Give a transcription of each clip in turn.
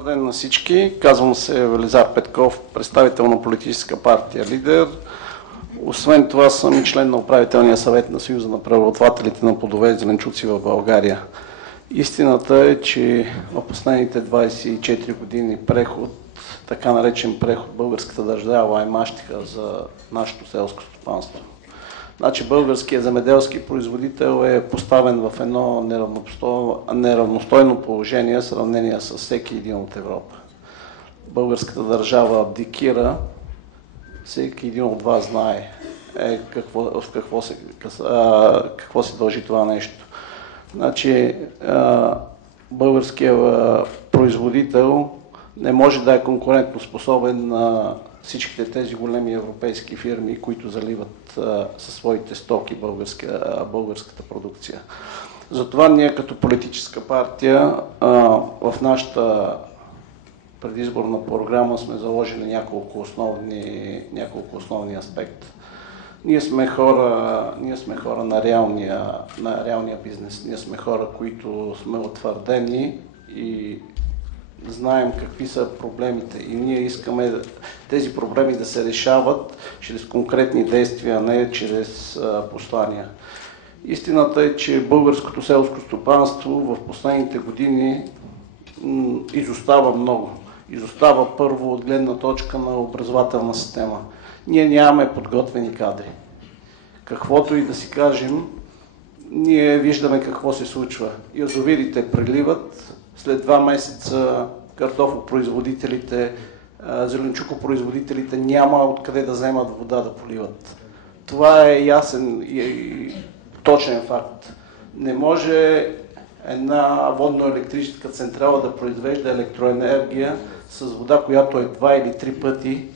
Добър ден на всички. Казвам се Велизар Петков, представител на политическа партия Лидер. Освен това съм и член на управителния съвет на Съюза на преработвателите на плодове и зеленчуци в България. Истината е, че в последните 24 години преход, така наречен преход, българската държава е мащиха за нашето селско стопанство. Значи българският земеделски производител е поставен в едно неравностойно положение в сравнение с всеки един от Европа. Българската държава абдикира, всеки един от вас знае какво се дължи това нещо. Значи българският производител не може да е конкурентно способен на всичките тези големи европейски фирми, които заливат със своите стоки българската продукция. Затова ние като политическа партия в нашата предизборна програма сме заложили няколко основни аспекта. Ние сме хора на реалния бизнес. Ние сме хора, които сме утвърдени и знаем какви са проблемите и ние искаме тези проблеми да се решават чрез конкретни действия, а не чрез послания. Истината е, че българското селско стопанство в последните години изостава много. Изостава първо от гледна точка на образователна система. Ние нямаме подготвени кадри. Каквото и да си кажем, ние виждаме какво се случва. Язовирите преливат, след 2 месеца картофопроизводителите, зеленчукопроизводителите няма откъде да вземат вода да поливат. Това е ясен и точен факт. Не може една водно-електрическа централа да произвежда електроенергия с вода, която е 2 или 3 пъти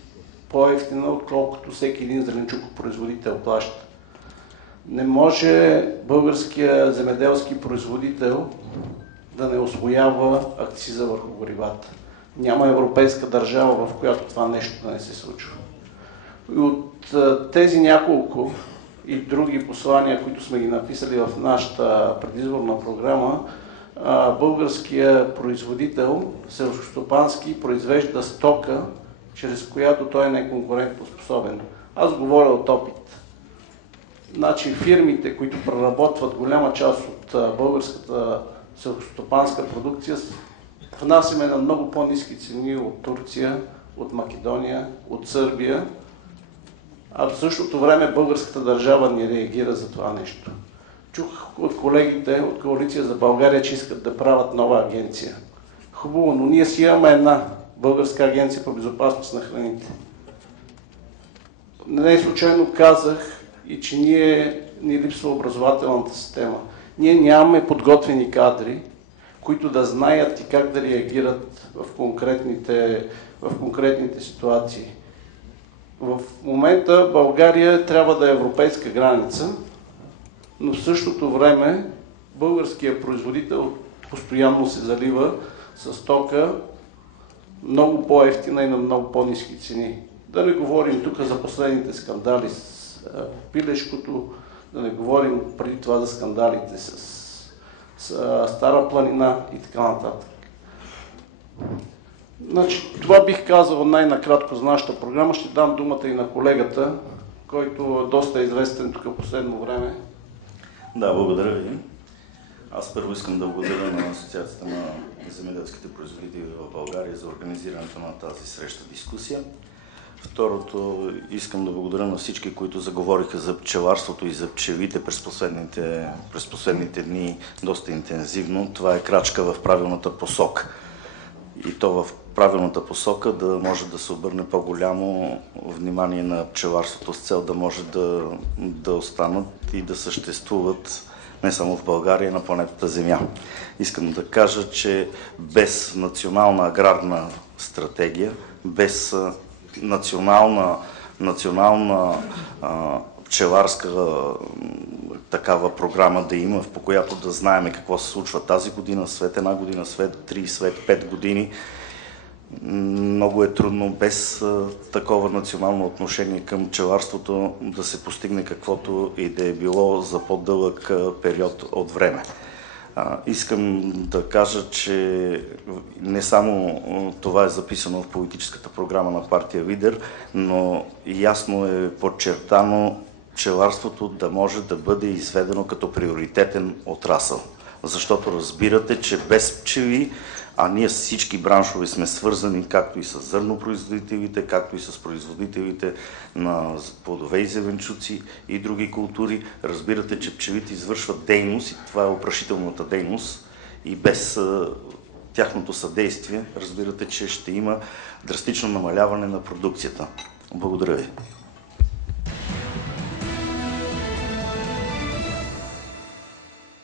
по-евтина, отколкото всеки един зеленчукопроизводител плаща. Не може българския земеделски производител да не усвоява акциза върху горивата. Няма европейска държава, в която това нещо да не се случва. И от тези няколко и други послания, които сме ги написали в нашата предизборна програма, българският производител селскостопански произвежда стока, чрез която той не е конкурентно способен. Аз говоря от опит. Значи фирмите, които преработват голяма част от българската селскостопанска продукция, внасяме на много по-ниски цени от Турция, от Македония, от Сърбия, а в същото време българската държава не реагира за това нещо. Чух от колегите от Коалиция за България, че искат да правят нова агенция. Хубаво, но ние си имаме една българска агенция по безопасност на храните. Не случайно казах и че ни липсва образователната система. Ние нямаме подготвени кадри, които да знаят и как да реагират в конкретните ситуации. В момента България трябва да е европейска граница, но в същото време българският производител постоянно се залива с стока много по-евтина и на много по-ниски цени. Да не говорим тук за последните скандали с пилешкото, да не говорим преди това за скандалите с Стара планина и така нататък. Значи, това бих казал най-накратко за нашата програма. Ще дам думата и на колегата, който е доста известен тук в последно време. Да, благодаря ви. Аз първо искам да благодаря на Асоциацията на земеделските производители в България за организирането на тази среща-дискусия. Второто, искам да благодаря на всички, които заговориха за пчеларството и за пчелите през последните дни доста интензивно. Това е крачка в правилната посока. И то в правилната посока да може да се обърне по-голямо внимание на пчеларството с цел да може да останат и да съществуват не само в България, на планетата Земя. Искам да кажа, че без национална аграрна стратегия, без национална пчеларска такава програма да има, по която да знаем какво се случва тази година, след 1 година, след 3, след 5 години. Много е трудно без такова национално отношение към пчеларството да се постигне каквото и да е било за по-дълъг период от време. Искам да кажа, че не само това е записано в политическата програма на партия Видер, но ясно е подчертано пчеларството да може да бъде изведено като приоритетен отрасъл. Защото разбирате, че без пчели, а ние с всички браншове сме свързани, както и с зърнопроизводителите, както и с производителите на плодове и зеленчуци и други култури. Разбирате, че пчелите извършват дейност и това е опрашителната дейност и без тяхното съдействие, разбирате, че ще има драстично намаляване на продукцията. Благодаря ви.